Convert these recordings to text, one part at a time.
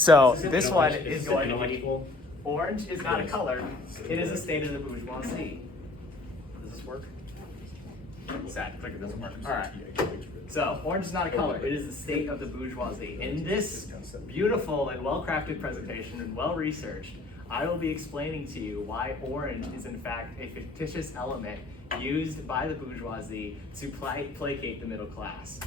So this one is going to be orange is not a color. It is a state of the bourgeoisie. Does this work? Sad, clicker doesn't work. All right. So orange is not a color. It is the state of the bourgeoisie. In this beautiful and well-crafted presentation and well-researched, I will be explaining to you why orange is in fact a fictitious element used by the bourgeoisie to placate the middle class.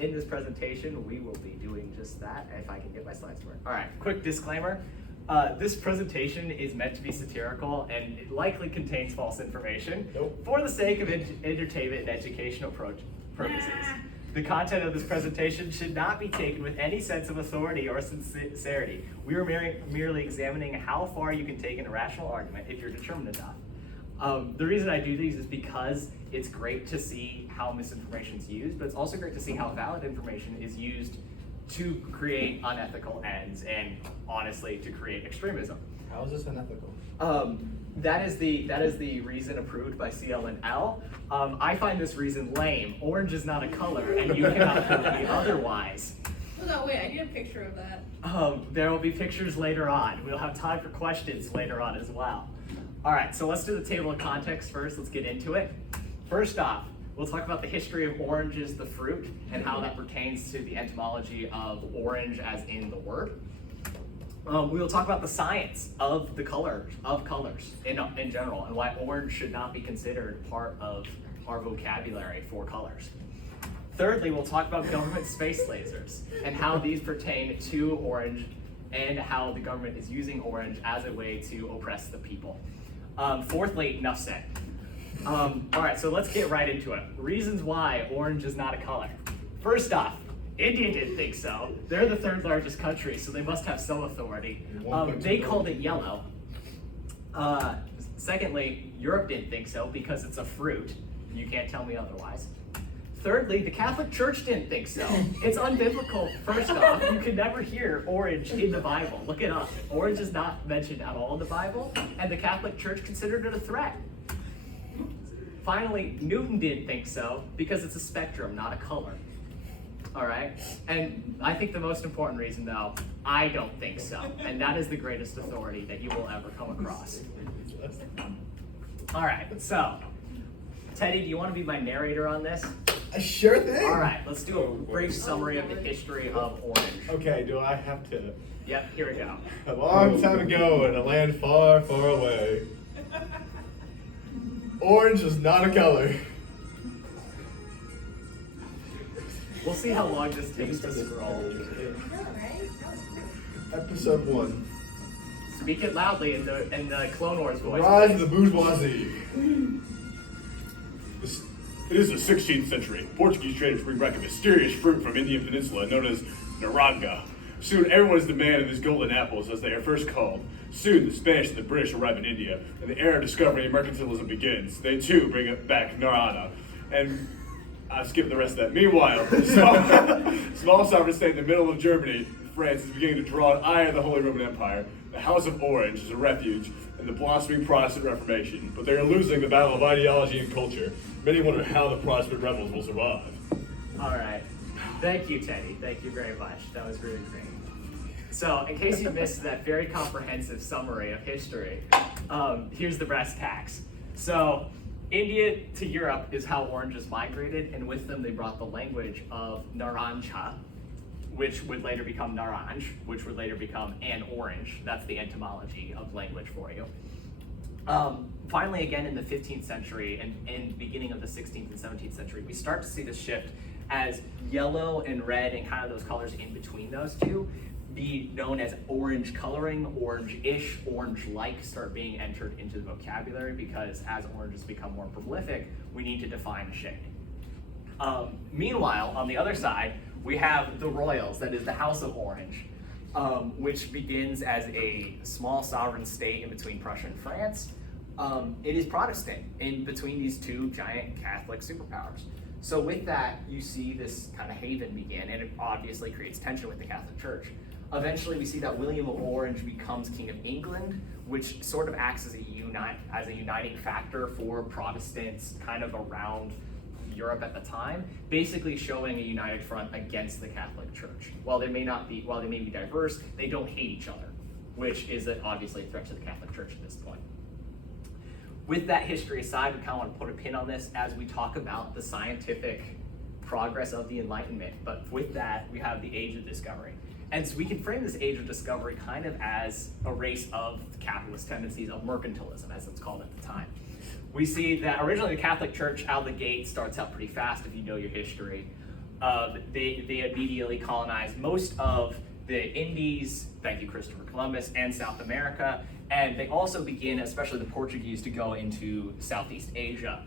In this presentation, we will be doing just that, if I can get my slides to work. All right, quick disclaimer. This presentation is meant to be satirical and it likely contains false information for the sake of entertainment and educational purposes. The content of this presentation should not be taken with any sense of authority or sincerity. We are merely examining how far you can take an irrational argument if you're determined enough. The reason I do these is because it's great to see how misinformation is used, but it's also great to see how valid information is used to create unethical ends and honestly to create extremism. How is this unethical? That is the reason approved by CL&L. I find this reason lame. Orange is not a color, and you cannot prove me otherwise. No, wait, I need a picture of that. There will be pictures later on. We'll have time for questions later on as well. All right, so let's do the table of context first. Let's get into it. First off, we'll talk about the history of oranges, the fruit, and how that pertains to the etymology of orange as in the word. We will talk about the science of the colors in general, and why orange should not be considered part of our vocabulary for colors. Thirdly, we'll talk about government space lasers and how these pertain to orange and how the government is using orange as a way to oppress the people. Fourthly, enough said. All right, so let's get right into it. Reasons why orange is not a color. First off, India didn't think so. They're the third largest country, so they must have some authority. They called it yellow. Secondly, Europe didn't think so because it's a fruit. You can't tell me otherwise. Thirdly, the Catholic Church didn't think so. It's unbiblical. First off, you can never hear orange in the Bible. Look it up. Orange is not mentioned at all in the Bible, and the Catholic Church considered it a threat. Finally, Newton didn't think so because it's a spectrum, not a color. All right, and I think the most important reason though, I don't think so, and that is the greatest authority that you will ever come across. All right, so, Teddy, do you want to be my narrator on this? Sure thing. All right, let's do a brief summary of the history of orange. Okay, do I have to? Yep, here we go. A long time ago in a land far, far away, orange is not a color. We'll see how long this takes to scroll. Episode 1. Speak it loudly in the Clone Wars voice. Rise of the Bourgeoisie. It is the 16th century. Portuguese traders bring back a mysterious fruit from Indian Peninsula known as naranja. Soon everyone is demanding these golden apples, as they are first called. Soon the Spanish and the British arrive in India, and the era of discovery and mercantilism begins. They too bring back naranja. And I skipped the rest of that. Meanwhile, small sovereign state in the middle of Germany, France, is beginning to draw an eye on the Holy Roman Empire. The House of Orange is a refuge in the blossoming Protestant Reformation, but they are losing the battle of ideology and culture. Many wonder how the Protestant rebels will survive. All right. Thank you, Teddy. Thank you very much. That was really great. So, in case you missed that very comprehensive summary of history, here's the brass tacks. So, India to Europe is how oranges migrated, and with them they brought the language of naranja, which would later become naranj, which would later become an orange. That's the etymology of language for you. Finally, again in the 15th century and in the beginning of the 16th and 17th century, we start to see this shift as yellow and red and kind of those colors in between those two be known as orange coloring, orange-ish, orange-like start being entered into the vocabulary, because as oranges become more prolific, we need to define a shade. Meanwhile, on the other side, we have the royals, that is the House of Orange, which begins as a small sovereign state in between Prussia and France. It is Protestant in between these two giant Catholic superpowers. So with that, you see this kind of haven begin, and it obviously creates tension with the Catholic Church. Eventually, we see that William of Orange becomes King of England, which sort of acts as a uniting factor for Protestants kind of around Europe at the time, basically showing a united front against the Catholic Church. While they may be diverse, they don't hate each other, which is obviously a threat to the Catholic Church at this point. With that history aside, we kind of want to put a pin on this as we talk about the scientific progress of the Enlightenment. But with that, we have the Age of Discovery. And so we can frame this Age of Discovery kind of as a race of capitalist tendencies, of mercantilism, as it's called at the time. We see that originally the Catholic Church out of the gate starts out pretty fast if you know your history. They immediately colonize most of the Indies, thank you Christopher Columbus, and South America. And they also begin, especially the Portuguese, to go into Southeast Asia.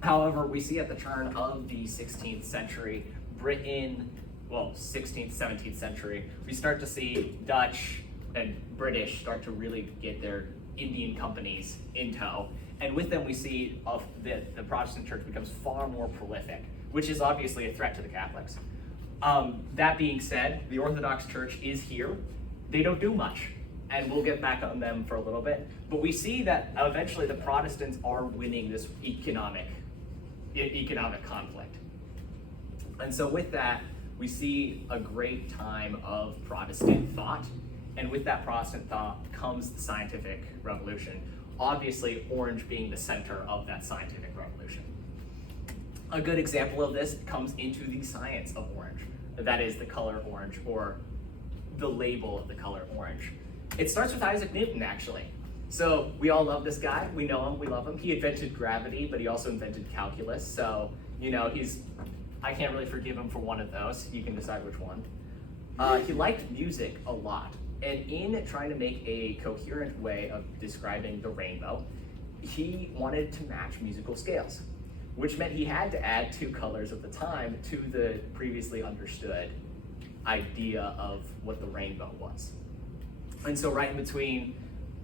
However, we see at the turn of the 16th century, Britain, well, 16th, 17th century, we start to see Dutch and British start to really get their Indian companies in tow. And with them, we see the Protestant church becomes far more prolific, which is obviously a threat to the Catholics. That being said, the Orthodox Church is here. They don't do much, and we'll get back on them for a little bit. But we see that eventually the Protestants are winning this economic conflict. And so with that, we see a great time of Protestant thought. And with that Protestant thought comes the scientific revolution. Obviously, orange being the center of that scientific revolution. A good example of this comes into the science of orange. That is the color orange, or the label of the color orange. It starts with Isaac Newton, actually. So we all love this guy. We know him, we love him. He invented gravity, but he also invented calculus. So, I can't really forgive him for one of those. You can decide which one. He liked music a lot. And in trying to make a coherent way of describing the rainbow, he wanted to match musical scales, which meant he had to add two colors at the time to the previously understood idea of what the rainbow was. And so right in between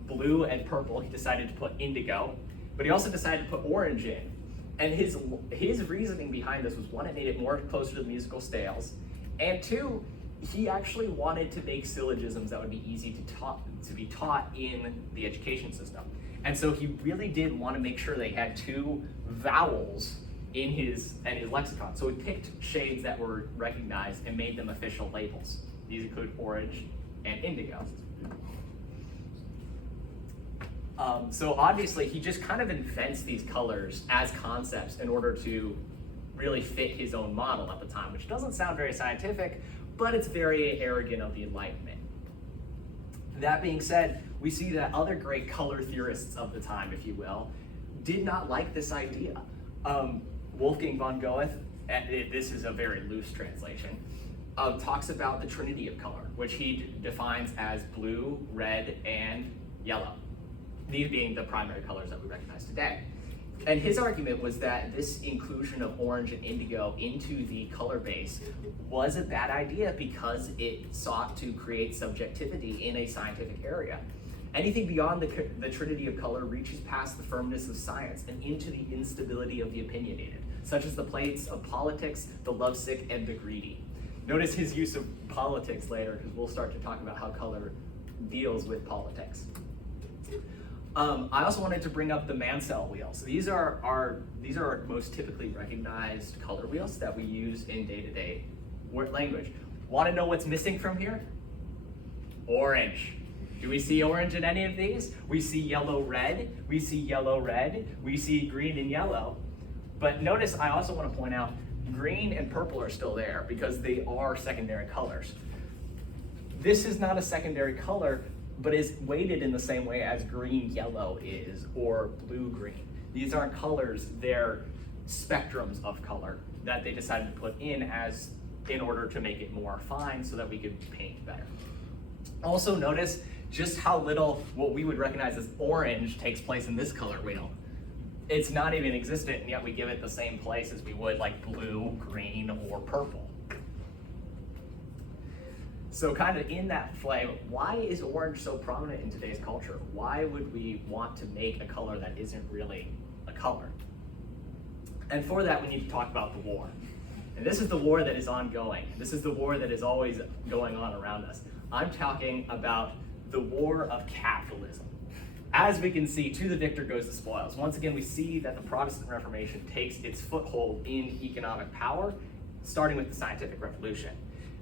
blue and purple, he decided to put indigo, but he also decided to put orange in. And his reasoning behind this was, one, it made it more closer to the musical scales, and two, he actually wanted to make syllogisms that would be easy to be taught in the education system. And so he really did want to make sure they had two vowels in his lexicon. So he picked shades that were recognized and made them official labels. These include orange and indigo. So obviously he just kind of invents these colors as concepts in order to really fit his own model at the time, which doesn't sound very scientific, but it's very arrogant of the Enlightenment. That being said, we see that other great color theorists of the time, if you will, did not like this idea. Wolfgang von Goethe, this is a very loose translation, talks about the trinity of color, which he defines as blue, red, and yellow. These being the primary colors that we recognize today. And his argument was that this inclusion of orange and indigo into the color base was a bad idea because it sought to create subjectivity in a scientific area. Anything beyond the trinity of color reaches past the firmness of science and into the instability of the opinionated, such as the plates of politics, the lovesick, and the greedy. Notice his use of politics later, because we'll start to talk about how color deals with politics. I also wanted to bring up the Mansell wheels. These are our most typically recognized color wheels that we use in day-to-day language. Want to know what's missing from here? Orange. Do we see orange in any of these? We see yellow, red. We see yellow, red. We see green and yellow. But notice I also want to point out green and purple are still there because they are secondary colors. This is not a secondary color, but is weighted in the same way as green-yellow is, or blue-green. These aren't colors, they're spectrums of color that they decided to put in order to make it more fine so that we could paint better. Also notice just how little what we would recognize as orange takes place in this color wheel. It's not even existent, and yet we give it the same place as we would like blue, green, or purple. So kind of in that flame, why is orange so prominent in today's culture? Why would we want to make a color that isn't really a color? And for that, we need to talk about the war. And this is the war that is ongoing. This is the war that is always going on around us. I'm talking about the war of capitalism. as we can see, to the victor goes the spoils. Once again, we see that the Protestant Reformation takes its foothold in economic power, starting with the scientific revolution.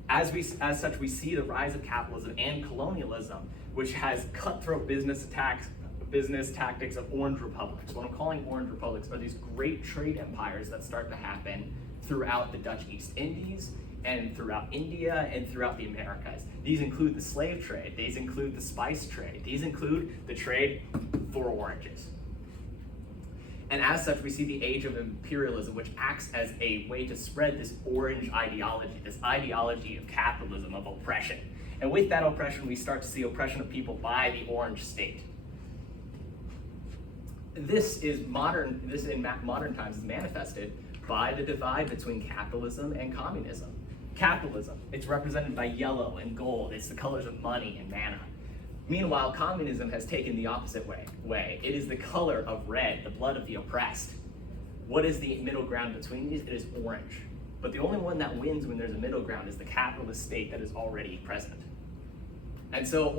As such, we see the rise of capitalism and colonialism, which has cutthroat business tactics of orange republics. What I'm calling orange republics are these great trade empires that start to happen throughout the Dutch East Indies and throughout India and throughout the Americas. These include the slave trade, these include the spice trade, these include the trade for oranges. And as such, we see the age of imperialism, which acts as a way to spread this orange ideology, this ideology of capitalism, of oppression. And with that oppression, we start to see oppression of people by the orange state. This in modern times is manifested by the divide between capitalism and communism. Capitalism, it's represented by yellow and gold. It's the colors of money and manna. Meanwhile, communism has taken the opposite way. It is the color of red, the blood of the oppressed. What is the middle ground between these? It is orange. But the only one that wins when there's a middle ground is the capitalist state that is already present. And so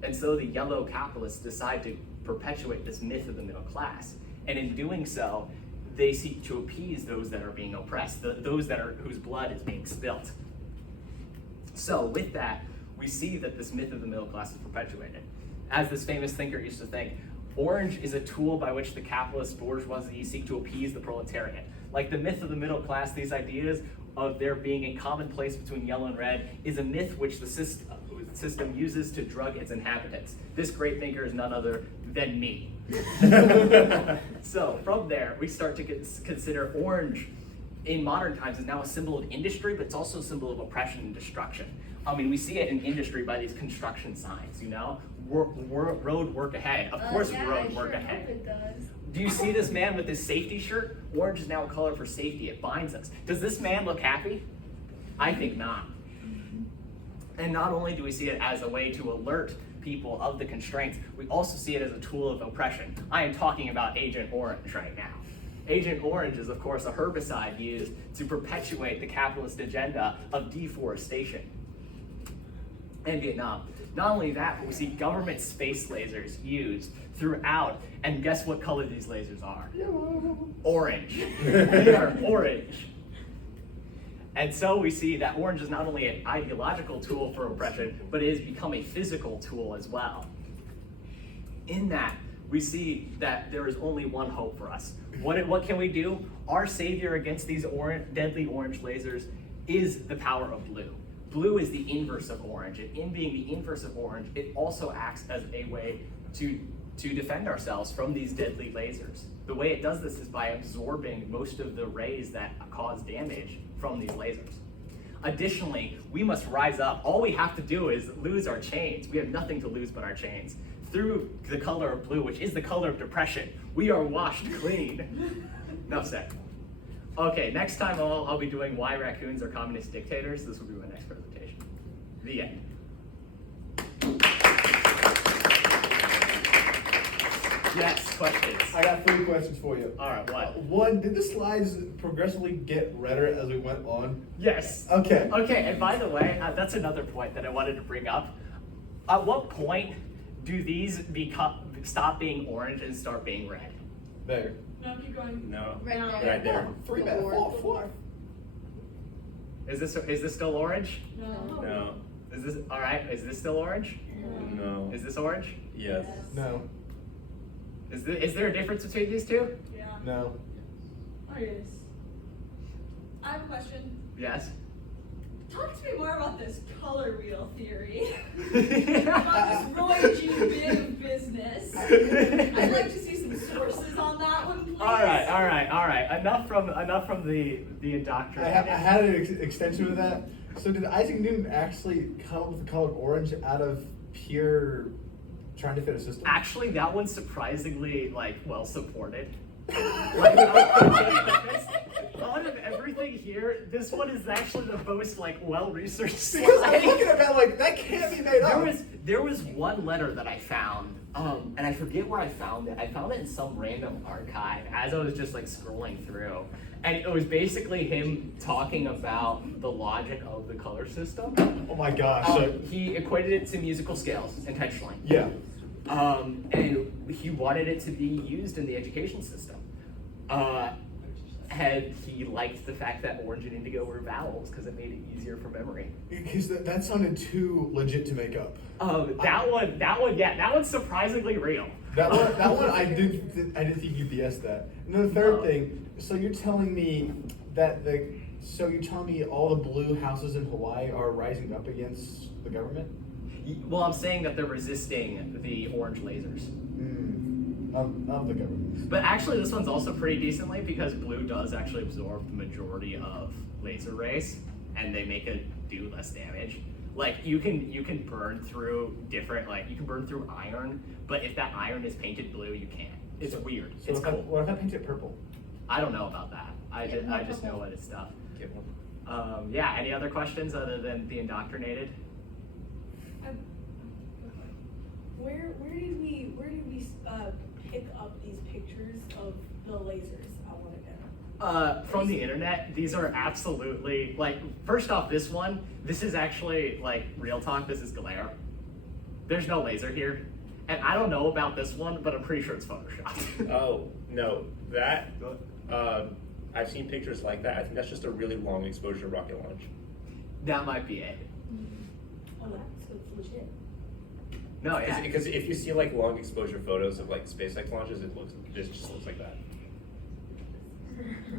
the yellow capitalists decide to perpetuate this myth of the middle class. And in doing so, they seek to appease those that are being oppressed, whose blood is being spilt. So with that, we see that this myth of the middle class is perpetuated. As this famous thinker used to think, orange is a tool by which the capitalist bourgeoisie seek to appease the proletariat. Like the myth of the middle class, these ideas of there being a common place between yellow and red is a myth which the system uses to drug its inhabitants. This great thinker is none other than me. So from there, we start to consider orange in modern times is now a symbol of industry, but it's also a symbol of oppression and destruction. I mean, we see it in industry by these construction signs, road work ahead. Of course, road work ahead. It does. Do you see this man with his safety shirt? Orange is now a color for safety. It binds us. Does this man look happy? I think not. And not only do we see it as a way to alert people of the constraints, we also see it as a tool of oppression. I am talking about Agent Orange right now. Agent Orange is, of course, a herbicide used to perpetuate the capitalist agenda of deforestation in Vietnam. Not only that, but we see government space lasers used throughout, and guess what color these lasers are? Yellow. Orange. They are orange. And so we see that orange is not only an ideological tool for oppression, but it has become a physical tool as well. In that, we see that there is only one hope for us. What can we do? Our savior against these deadly orange lasers is the power of blue. Blue is the inverse of orange, and in being the inverse of orange, it also acts as a way to defend ourselves from these deadly lasers. The way it does this is by absorbing most of the rays that cause damage from these lasers. Additionally, we must rise up. All we have to do is lose our chains. We have nothing to lose but our chains. Through the color of blue, which is the color of depression, we are washed clean. Enough said. Okay, next time I'll be doing why raccoons are communist dictators. This will be my next presentation. The end. Yes, questions. I got 3 questions for you. All right, what? One, did the slides progressively get redder as we went on? Yes. Okay. Okay, and by the way, that's another point that I wanted to bring up. At what point do these stop being orange and start being red? There. No, keep going. No. Right No. there. Right there. 3 The minutes. board. 4. Is this still orange? No. No. Is this all right? Is this still orange? No. Is this orange? Yes. No. Is there a difference between these two? Yeah. No. Oh, yes. I have a question. Yes. Talk to me more about this color wheel theory. About this Roy G. Biv business. I'd like to see some sources on that one, please. All right. Enough from the I indoctrinated. had an extension of that. So did Isaac Newton actually come up with the color orange out of pure trying to fit a system? Actually, that one's surprisingly well supported. Out of everything here, this one is actually the most well researched Because I'm slide. looking at that that can't be made up. There was one letter that I found, and I forget where I found it. I found it in some random archive as I was just scrolling through, and it was basically him talking about the logic of the color system. Oh my gosh. So, He equated it to musical scales intentionally. yeah. And he wanted it to be used in the education system. And he liked the fact that orange and indigo were vowels because it made it easier for memory. Because that sounded too legit to make up. That one's surprisingly real. That one, I didn't think you BS that. And then the third thing, so you're telling me that all the blue houses in Hawaii are rising up against the government? Well, I'm saying that they're resisting the orange lasers. Of the government. But actually, this one's also pretty decently because blue does actually absorb the majority of laser rays, and they make it do less damage. Like you can burn through you can burn through iron, but if that iron is painted blue, you can't. It's weird. So It's cool. what if I paint it purple? I don't know about that. I just know what it's stuff. Get one. Yeah. Any other questions other than the indoctrinated? Where did we pick up these pictures of the lasers? I want to know. From the internet. These are absolutely first off, this is actually real talk. This is glare. There's no laser here, and I don't know about this one, but I'm pretty sure it's photoshopped. Oh, no, that, I've seen pictures like that. I think that's just a really long exposure rocket launch. That might be it. Oh, so it's legit. No, yeah. Because if you see like long exposure photos of like SpaceX launches, it just looks like that.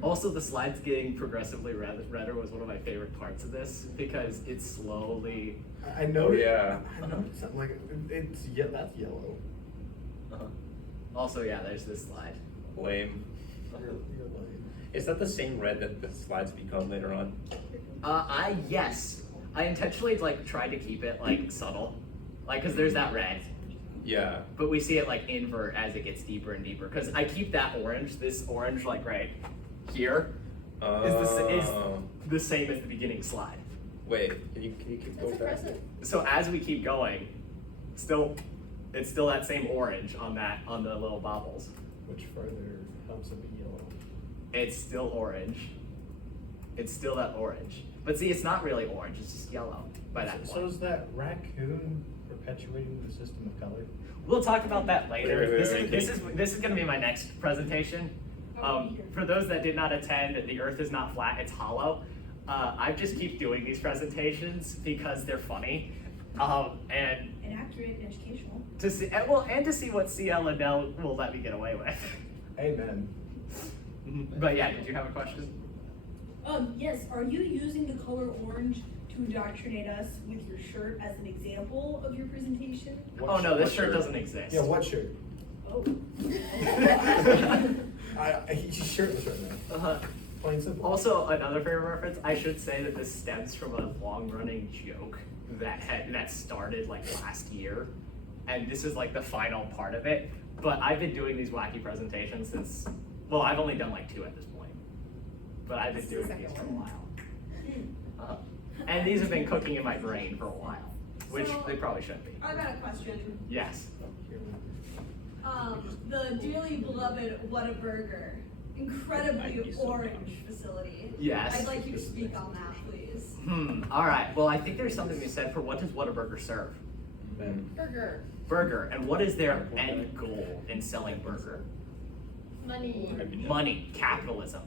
Also, the slides getting progressively redder was one of my favorite parts of this because it's slowly. I know. Oh, yeah. I know something like that's yellow. Also, yeah, there's this slide. Lame. You're lame. Is that the same red that the slides become later on? Yes, I intentionally tried to keep it subtle, because there's that red. Yeah. But we see it invert as it gets deeper and deeper. Because I keep that orange, this orange right here, is the same as the beginning slide. Wait, can you keep going back? So as we keep going, it's still that same orange on the little bobbles. Which further helps it be yellow. It's still orange. It's still that orange. But see, it's not really orange, it's just yellow by that point. So is that raccoon perpetuating the system of color? We'll talk about that later. Wait, This is going to be my next presentation. For those that did not attend, the Earth is not flat; it's hollow. I just keep doing these presentations because they're funny, and Inaccurate and educational. to see and to see what CL and L will let me get away with. Amen. But yeah, did you have a question? Yes, are you using the color orange to indoctrinate us with your shirt as an example of your presentation? Oh no, this shirt doesn't exist. Yeah, what shirt? Oh. He's shirtless right now. Plain simple. Also, another favorite reference, I should say that this stems from a long-running joke that started last year, and this is the final part of it. But I've been doing these wacky presentations since, well, I've only done 2 at this point, but I've been doing these for a while. And these have been cooking in my brain for a while, which So, they probably shouldn't be. I got a question. Yes. The dearly beloved Whataburger, incredibly orange facility. Yes. I'd like you to speak on that, please. All right. Well, I think there's something to be said for what does Whataburger serve? Burger. Burger. And what is their end goal in selling burger? Money, capitalism.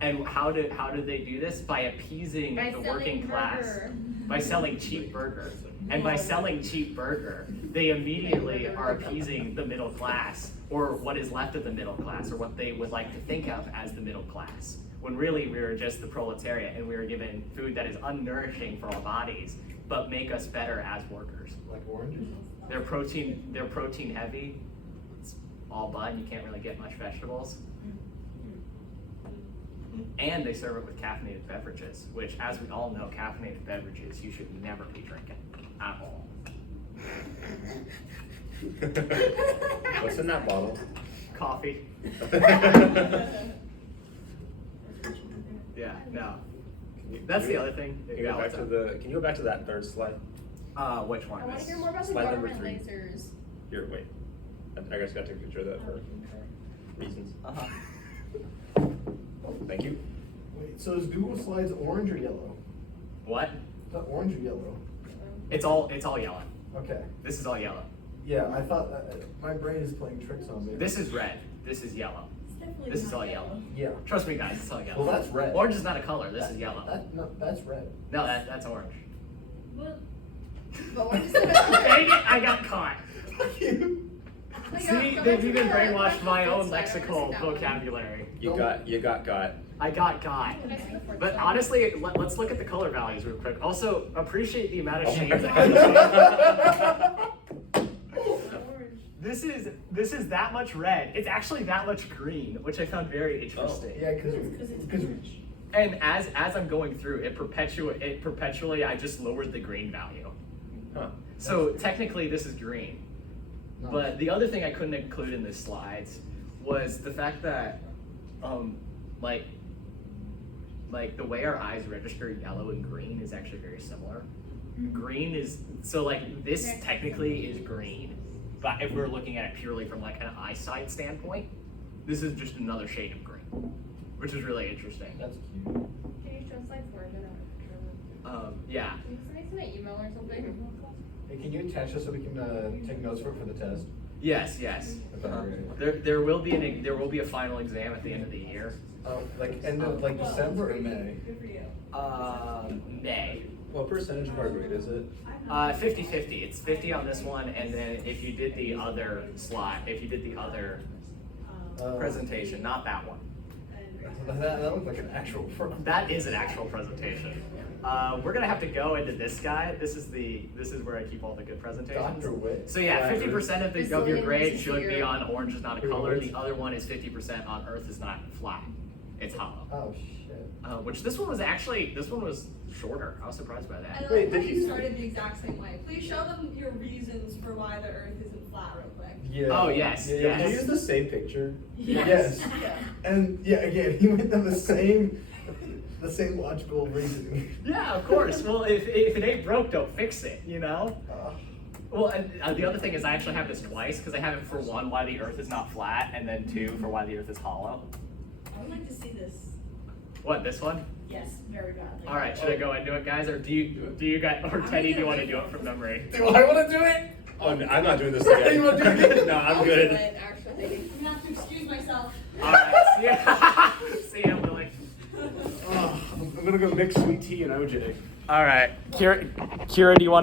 And how do they do this? By appeasing the working class. By selling cheap burger. And by selling cheap burger, they immediately are appeasing the middle class, or what is left of the middle class, or what they would like to think of as the middle class. When really we are just the proletariat, and we are given food that is unnourishing for our bodies, but make us better as workers. Like oranges? They're protein heavy. It's all bun. You can't really get much vegetables. And they serve it with caffeinated beverages, which, as we all know, caffeinated beverages you should never be drinking at all. What's in that bottle? Coffee. Yeah, no. That's the other thing. Can you go back to that third slide? Which one? I want to hear more about the Slide number government 3. lasers. Here, wait. I guess I gotta take a picture of that for reasons. Thank you. Wait, so is Google Slides orange or yellow? What? Is that orange or yellow? It's all yellow. Okay. This is all yellow. Yeah, I thought my brain is playing tricks on me. This is red. This is yellow. It's definitely This is not all yellow. Yeah. Trust me, guys, it's all yellow. Well, that's red. Orange is not a color. This is yellow. No, that's red. No, that's orange. What? But what is it? Dang it! I got caught. Fuck you. See, they've even brainwashed my own lexical vocabulary. You got. I got got. But honestly, let's look at the color values real quick. Also, appreciate the amount of shades that This is that much red. It's actually that much green, which I found very interesting. Yeah, because And as I'm going through, it perpetually I just lowered the green value. Huh. So technically this is green. But the other thing I couldn't include in the slides was the fact that like the way our eyes register yellow and green is actually very similar. Green is so like this technically is green, but if we're looking at it purely from like an eyesight standpoint, this is just another shade of green, which is really interesting. That's cute. Can you show slide 4? Yeah. Can you send me to my email or something? Hey, can you attach this so we can take notes for the test? Yes. There will be a final exam at the end of the year. Like end of like December or May? Good for you. May. What percentage of our grade is it? 50-50. It's 50 on this one, and then if you did the other presentation, not that one. That looked like an actual. That is an actual presentation. We're gonna have to go into this guy. This is where I keep all the good presentations. Dr. Witt. So yeah, 50% of This your one grade is should be here. on orange is not a color. The other one is 50% on earth is not flat. It's hollow. Oh shit. Which this one was shorter. I was surprised by I that. like Wait, how did you you- started the exact same way. Please show them your reasons for why the Earth isn't flat, real quick. Yeah. Oh, yes, Yeah, yes. Did you use the same picture? Yes. Yeah. And yeah, again, he went down the same logical reasoning. Yeah, of course. Well, if it ain't broke, don't fix it. You know. Well, and the other thing is I actually have this twice because I have it for one why the Earth is not flat, and then two for why the Earth is hollow. I would like to see this. What, this one? Yes, very badly. All right, should I go into it, guys, or do you guys, or Teddy, do you want to do it from memory? Do I want to do it? Oh, no, I'm not doing this You again. wanna do it again? No, I'm I'll good. do it, actually. I'm gonna have to excuse myself. All right, see ya. See ya, Lily. I'm gonna go mix sweet tea and OJ. All right, Kira, do you want to?